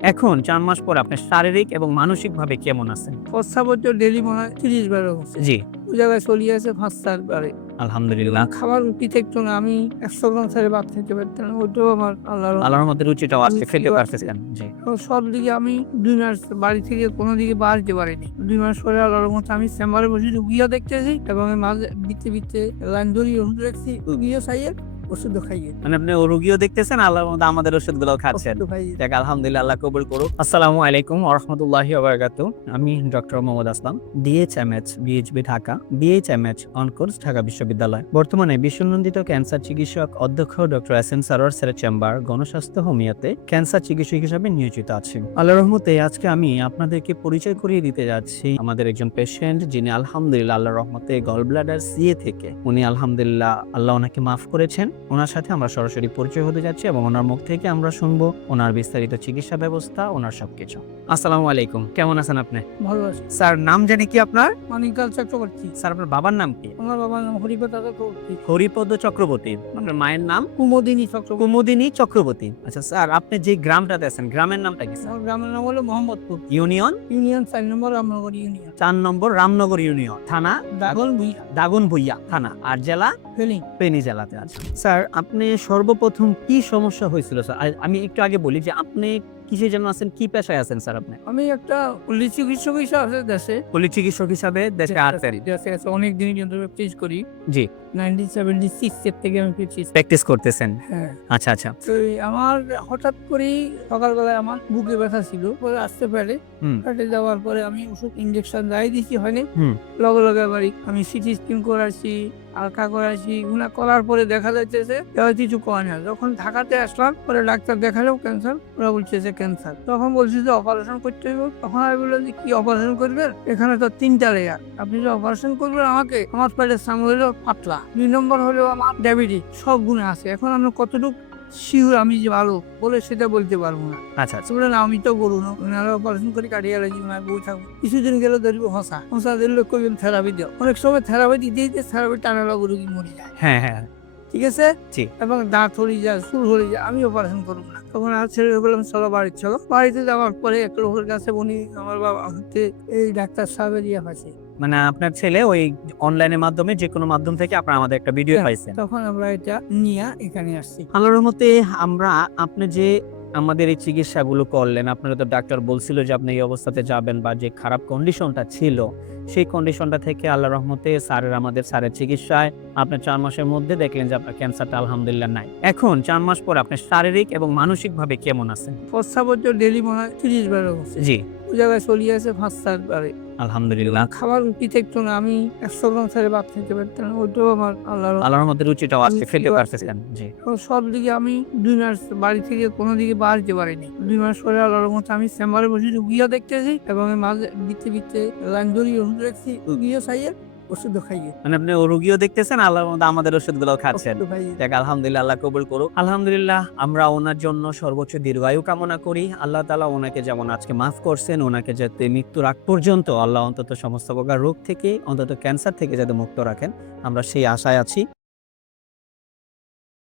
এখন ৪ মাস পর আপনি শারীরিক এবং মানসিকভাবে কেমন আছেন? প্রস্রাবের তো ডেইলি মনে হয় ৩০ বারের হচ্ছে। জি, ওই জায়গায় চলিয়ে আছে ৫-৪ বারে। আলহামদুলিল্লাহ। খাবার রুচি থাকতো না। আমি ১০০ গ্রাম ছাড়া ভাত খেতে পারতাম না। ওইটাও আমার আল্লাহর আল্লাহর রহমতে রুচিটাও আজকে খেতে রুচিও আসছে। পারতেছেন। জি। তো সব দিকে আমি ২ মাস বাড়ি থেকে কোনো দিকে বাড়তে পারিনি। ২ মাস পরে আল্লাহর রহমতে আমি চেম্বারে বসে রুগীও দেখতেছি এবং এর মাঝে ভিত্তি লাইন ধরিয়ে ওষুধ রাখছি। রুগীও খাইয়ে, ওষুধও খাইয়ে। মানে আপনি রোগীও দেখতেছেন, আল্লাহর রহমতে আমাদের ওষুধগুলোও খাচ্ছেন। ওষুধও খাইয়ে। যাক আলহামদুলিল্লাহ, আল্লাহ কবুল করুক। আসসালামু আলাইকুম ওয়া রাহমাতুল্লাহি ওয়া বারাকাতুহু। আমি ডক্টর মোহাম্মদ আসলাম, ডিএইচএমএইচ, বিএইচবি ঢাকা, বিএইচএমএইচ অনকোর্স ঢাকা বিশ্ববিদ্যালয়। বর্তমানে বিশ্বনন্দিত ক্যান্সার চিকিৎসক অধ্যক্ষ ডক্টর এসএম সারোয়ার স্যারের চেম্বার গণস্বাস্থ্য হোমিওতে ক্যান্সার চিকিৎসক হিসেবে নিয়োজিত আছি। আল্লাহর রহমতে আজকে আমি আপনাদেরকে পরিচয় করিয়ে দিতে যাচ্ছি আমাদের একজন পেশেন্ট, যিনি আলহামদুলিল্লাহ আল্লাহর রহমতে গল ব্লাডার সিএ থেকে উনি আলহামদুলিল্লাহ আল্লাহ ওনাকে মাফ করেছেন। ওনার সাথে আমরা সরাসরি পরিচয় হতে যাচ্ছি এবং ওনার মুখ থেকে আমরা শুনবো ওনার বিস্তারিত চিকিৎসা ব্যবস্থা, ওনার সবকিছু। আসসালামু আলাইকুম, কেমন আছেন আপনি? ভালো আছে। স্যার, নাম জানি কি আপনার? মানিকাল চক্রবর্তী। স্যার, আপনার বাবার নাম কি? আমার বাবার নাম হরিপদ চক্রবর্তী। হরিপদ চক্রবর্তী। আপনার মায়ের নাম? কুমোদিনী চক্রবর্তী। কুমুদিনী চক্রবর্তী। আচ্ছা স্যার, আপনি যে গ্রামটাতে আছেন, গ্রামের নামটা কি স্যার? আমার গ্রামের নাম হলো মোহাম্মদপুর। ইউনিয়ন? ইউনিয়ন ৪ নম্বর রামনগর ইউনিয়ন। ৪ নম্বর রামনগর ইউনিয়ন। থানা? দাগন ভুইয়া। দাগনভূঞা থানা। আর জেলা? ফেনী। ফেনী জেলাতে আছে। স্যার, আপনি সর্বপ্রথম কি সমস্যা হয়েছিল স্যার? আমি একটু আগে বলি যে আপনি কিসে যেন আছেন, কি পেশায় আছেন স্যার আপনি? আমি একটা পল্লী চিকিৎসক হিসেবে আছে দেশে। পল্লী চিকিৎসক হিসাবে দেশে আছেন? দেশে আছে অনেক দিন কিন্তু প্র্যাকটিস করি। জি। 1976 এর থেকে আমি প্র্যাকটিস। প্র্যাকটিস করতেছেন? হ্যাঁ। আচ্ছা আচ্ছা। তো আমার হঠাৎ করেই সকালবেলায় আমার বুকে ব্যথা ছিল। পরে আসতে পারে। হুম। পেটে যাওয়ার পরে আমি ওষুধ ইনজেকশন যাই দিছি হয়নি। হুম। লগে লগে বাড়ি আমি সিটি স্ক্যান করাইছি, আলট্রা করাইছি। এগুলা করার পরে দেখা যাইতেছে কিছু কয় না। যখন ঢাকাতে আসলাম পরে ডাক্তার দেখালেও ক্যান্সার, ওরা বলছে ক্যান্সার। তখন বলছি যে অপারেশন করতে হইব। তখন আমি বললাম যে কি অপারেশন করবেন? এখানে তো 3টা লেয়ার। আপনি যে অপারেশন করবেন আমাকে, আমার পেটের সামনে হলো পাতলা, 2 নম্বর হলো আমার ডায়াবেটিস, সব গুণে আছে। এখন আমি কতটুকু শিওর আমি যে ভালো বলে সেটা বলতে পারবো না। আচ্ছা আচ্ছা। বললেন আমি তো গরু না, অপারেশন করে কাটিয়ে রাখি না, বই থাকবো। কিছুদিন গেলে ধরবো হসা দিলে কইবেন থেরাপি দাও। অনেক সময় থেরাপি দিতে দিতে থেরাপি টানা লাগবে, রুগী মরে যায়। হ্যাঁ হ্যাঁ। ঠিক আছে। জি। এবং দাঁত হয়ে যায়, সুর হয়ে যায়, আমি অপারেশন করবো না। তখন আর ছেড়ে বললাম চলো বাড়ি চলো। বাড়িতে যাওয়ার পরে এক লোকের কাছে উনি আমার বাবা হচ্ছে এই ডাক্তার সাহেবের ইয়ে পাইছে। মানে আপনার ছেলে ওই অনলাইনের মাধ্যমে, যে কোনো মাধ্যম থেকে আপনার আমাদের একটা ভিডিও পাইছেন। তখন আমরা এটা নিয়ে এখানে আসছি। আল্লাহর রহমতে আমরা, আপনি যে আমাদের এই চিকিৎসাগুলো করলেন, আপনারা তো ডাক্তার বলছিল যে আপনি এই অবস্থাতে যাবেন, বা যে খারাপ কন্ডিশনটা ছিল সেই কন্ডিশনটা থেকে আল্লাহর রহমতে আমাদের স্যারের চিকিৎসায় আপনার ৪ মাসের মধ্যে দেখলেন যে আপনার ক্যান্সারটা আলহামদুলিল্লাহ নাই। এখন ৪ মাস পর আপনি শারীরিক এবং মানসিকভাবে কেমন আছেন? প্রস্রাবের তো ডেইলি মনে হয় ৩০ বারের হচ্ছে। জি, ওই জায়গায় চলিয়ে আছে ৫-৪ বারে। আলহামদুলিল্লাহ। খাবার রুচি থাকতো না। আমি ১০০ গ্রাম ছাড়া ভাত খেতে পারতাম না। ওইটাও আমার আল্লাহর রহমতে রুচিটাও আজকে খেতে রুচিও পারতেছেন। জি। তো সব দিকে আমি ২ মাস বাড়ি থেকে কোনো দিকে বাড়তে পারিনি। ২ মাস পরে আল্লাহর রহমতে আমি চেম্বারে বসে রুগীও দেখতেছি এবং এর মাঝে ভিত্তি লাইন ধরিয়ে ওষুধ রাখছি। রুগীও খাইয়ে, ওষুধও খাইয়ে। মানে আপনি রোগীও দেখতেছেন, আল্লাহর রহমতে আমাদের ওষুধগুলোও খাচ্ছেন। ওষুধও খাইয়ে। যাক আলহামদুলিল্লাহ, আল্লাহ কবুল করুক। আলহামদুলিল্লাহ, আমরা ওনার জন্য সর্বোচ্চ দীর্ঘায়ু কামনা করি। আল্লাহ তাআলা ওনাকে যেমন আজকে মাফ করছেন, ওনাকে যাতে মৃত্যুর আগ পর্যন্ত আল্লাহ অন্তত সমস্ত প্রকার রোগ থেকে, অন্তত ক্যান্সার থেকে যাতে মুক্ত রাখেন, আমরা সেই আশায় আছি।